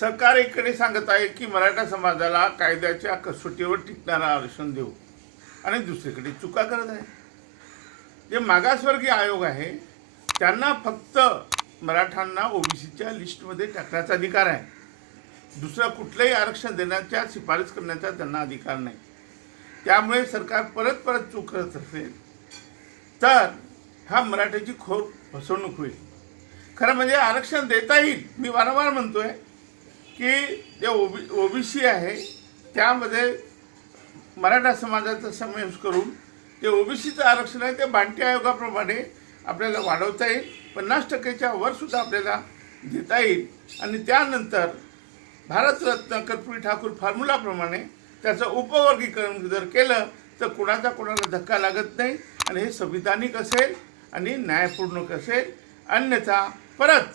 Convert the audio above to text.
सरकार इकडे सांगत आहे की मराठा समाजाला कायद्याच्या कसोटीवर टिकणारा आरक्षण देऊ. आणि दुसरीकडे चुका करत आहे. जे मागासवर्गीय आयोग आहे त्यांना फक्त मराठांना ओबीसीच्या लिस्टमध्ये टाकण्याचा अधिकार आहे. दुसरं कुठलंही आरक्षण देण्याच्या शिफारस करण्याचा त्यांना अधिकार नाही. त्यामुळे सरकार परत परत चूक करत असेल तर हा मराठ्याची खोर फसवणूक होईल. खरं म्हणजे आरक्षण देता येईल. मी वारंवार म्हणतोय की जे ओबी ओबीसी आहे त्यामध्ये मराठा समाजाचा समावेश करून जे ओबीसीचं आरक्षण आहे ते बांटी आयोगाप्रमाणे आपल्याला वाढवता येईल. पन्नास टक्क्याच्या वरसुद्धा आपल्याला देता येईल. आणि त्यानंतर भारतरत्न कर्पूरी ठाकूर फॉर्म्युलाप्रमाणे त्याचं उपवर्गीकरण जर केलं तर कुणाचा कोणाला धक्का लागत नाही. आणि हे संविधानिक असेल आणि न्यायपूर्ण असेल. अन्यथा परत